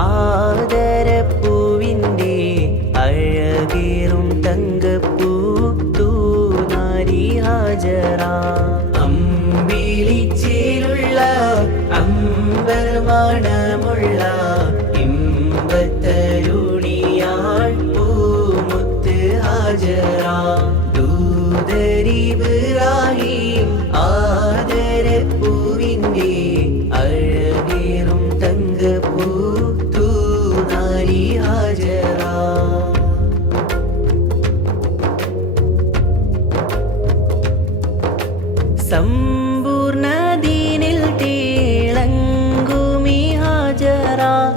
ആദരപ്പൂവിൻ്റെ അഴകേറും തങ്കപ്പൂ തൂനാരി ഹാജറ. അമ്പിളിച്ചേലുള്ള അമ്പർ മണമുള്ള ഇമ്പത്തരുണിയാൾ പൂമുത്ത് ഹാജറ. ദൂതരിബ്രാഹിം ആദരപ്പൂവിൻ്റെ അഴകേറും തങ്കപ്പൂ തൂനാരി ഹാജറ.